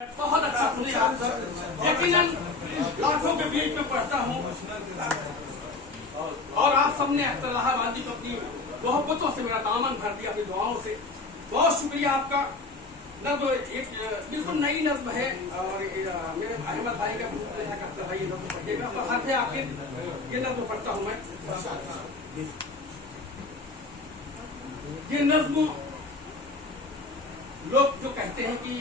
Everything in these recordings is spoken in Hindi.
बहुत अच्छा सुनिए आप सर। यकीनन लाखों के बीच में पढ़ता हूँ और आप सबने अख्तर इलाहाबादी को अपनी मोहब्बतों से मेरा दामन भर दिया, अपनी दुआओं से। बहुत शुक्रिया आपका। नज़्म एक बिल्कुल नई नज़्म है और मेरे अहमद भाई का करता भाई ये नज़्म पढ़िएगा तो हर से आखिर ये नज़्म पढ़ता हूँ मैं। ये नज़्म लोग जो कहते हैं कि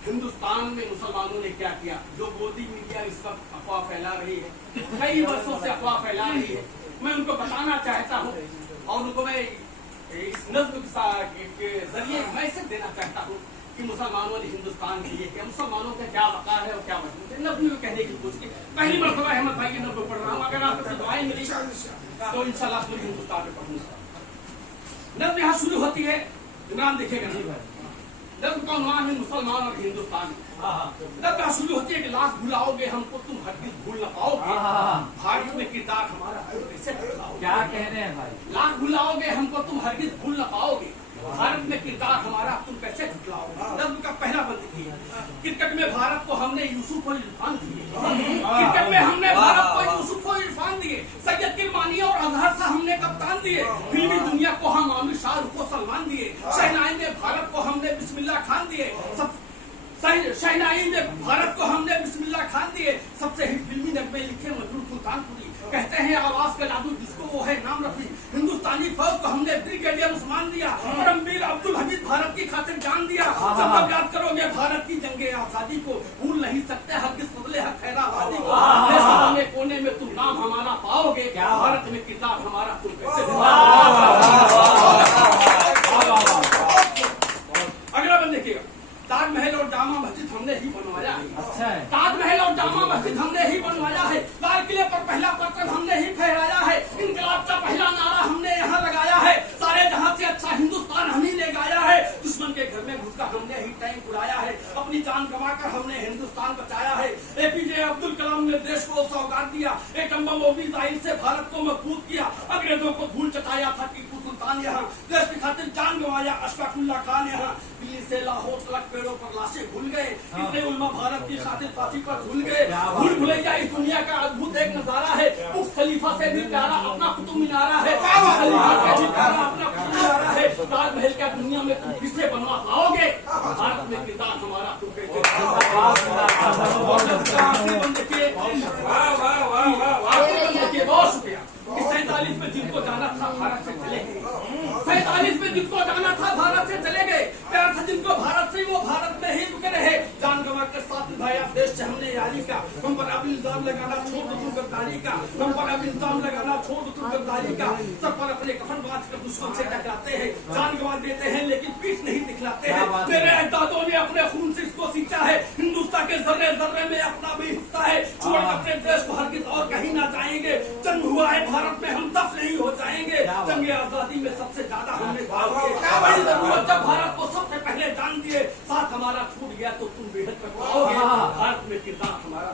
हिंदुस्तान में मुसलमानों ने क्या किया, जो मोदी मीडिया इस वक्त अफवाह फैला रही है, कई वर्षों से अफवाह फैला रही है, मैं उनको बताना चाहता हूँ और उनको मैं इस नज़्म के जरिए मैसेज देना चाहता हूँ कि मुसलमानों ने हिंदुस्तान के लिए क्या, मुसलमानों का क्या वक़ार है और क्या मजबूत है। नज़्म में कहने की कोशिश की पहली मरतबा अहमद भाई की नज़्म पढ़ रहा हूँ। अगर आपको दुआएं मिली तो इंशाल्लाह पूरी हिंदुस्तान में पढ़ूंगा। नज़्म यहाँ शुरू होती है, इमरान देखेगा नहीं भाई। नज़्म का उन्वान है मुसलमान और हिंदुस्तान। नज़्म शुरू होती है कि लाख भुलाओगे हमको तुम हरगिज़ भूल न पाओगे, भारत में किरदार हमारा कैसे भुलाओगे। क्या कह रहे हैं भाई? लाख भुलाओगे हमको तुम हरगिज़ भूल न पाओगे, भारत में किरदार हमारा तुम कैसे झुटलाओगे। नज़्म का पहला बंद किया, क्रिकेट में भारत को हमने यूसुफ और इरफान दिए, क्रिकेट में हमने भारत को यूसुफ और इरफान दिए, सैयद किरमानी और अजहर सा हमने कप्तान दिए, फिल्मी दुनिया को हम आमिर शाहरुख को सलमान दिए, शहनाई में भारत को हमने बिस्मिल्लाह खान दिए, शहनाई में भारत को हमने बिस्मिल्लाह खान दिए, सबसे हिट फिल्मी नगमे लिखे मजरूर सुल्तानपुरी, कहते हैं आवाज का जादू जिसको वो है नाम रफी, हिंदुस्तानी फौज को हमने ब्रिगेडियर उस्मान दिया, परमवीर अब्दुल हमीद भारत की खातिर जान दिया। जब याद करोगे भारत की जंगे आजादी को, भूल नहीं सकते हरगिज़ फजले हक खैराबादी को, में कोने में तुम नाम हमारा पाओगे, भारत में किरदार हमारा तुम कैसे। अगला बंद देखिएगा, ताजमहल और जामा मस्जिद हमने ही बनवाया है। अच्छा है। ताजमहल और जामा मस्जिद हमने ही बनवाया है, लाल किले पर पहला पत्थर हमने ही फहराया है, इनकलाब का पहला नारा हमने यहाँ लगाया है, सारे जहां से अच्छा हिंदुस्तान हम ही ले गाया है, दुश्मन के घर में घुसकर हमने ही टैंक उड़ाया है, अपनी जान गंवाकर हमने हिंदुस्तान बचाया है। एपीजे अब्दुल कलाम ने देश को सौगात दिया, एटम बम और मिसाइल से भारत को मजबूत किया, अंग्रेजों को धूल चटाया था टीपू सुल्तान यहाँ, देश की खातिर जान गंवाया अशफाकुल्लाह खान यहाँ, दिल्ली से लाहौर तक पेड़ों पर लाशें भूल गए, कितने उल्मा भारत की खातिर फांसी पर झूल गए। भूल भुलैया इस दुनिया का अद्भुत एक नजारा है, उस खलीफा से भी प्यारा अपना कुतुब मीनारा है, खलीफा से भी प्यारा अपना कुतुब मीनारा है, ताजमहल का दुनिया में तुम किससे बनवा पाओगे, भारत में किरदार हमारा तुम कैसे। बहुत शुक्रिया। 47 में जिनको जाना था भारत से चले गए, 47 में जिनको जाना था भारत से चले गए, प्यार था जिनको भारत से वो भारत में ही रुके रहे, जान गंवा के साथ निभाया देश से हमने यारी का, हम पर अब इल्जाम लगाना छोड़ दो तुम गद्दारी का, हम पर अब इल्जाम लगाना छोड़ दो तुम गद्दारी का, सब पर अपने कफन बांध कर दुश्मन से टकराते हैं, जान गंवा देते हैं लेकिन पीठ नहीं दिखलाते हैं। मेरे अजदादों ने अपने खून से इसको सींचा है, हिंदुस्तान के जर्रे जर्रे में अपना भी हिस्सा है, छोड़ अपने देश को हरगिज़ और कहीं ना जाएंगे, जंग हुआ है भारत में हम दफ नहीं हो जाएंगे, जंगे आजादी में सबसे ज्यादा हमने भाग किया, बड़ी जरूरत जब भारत को सबसे पहले जान दिए, साथ हमारा छूट गया तो तुम बेहद कर पाओगे, भारत में किरदार हमारा।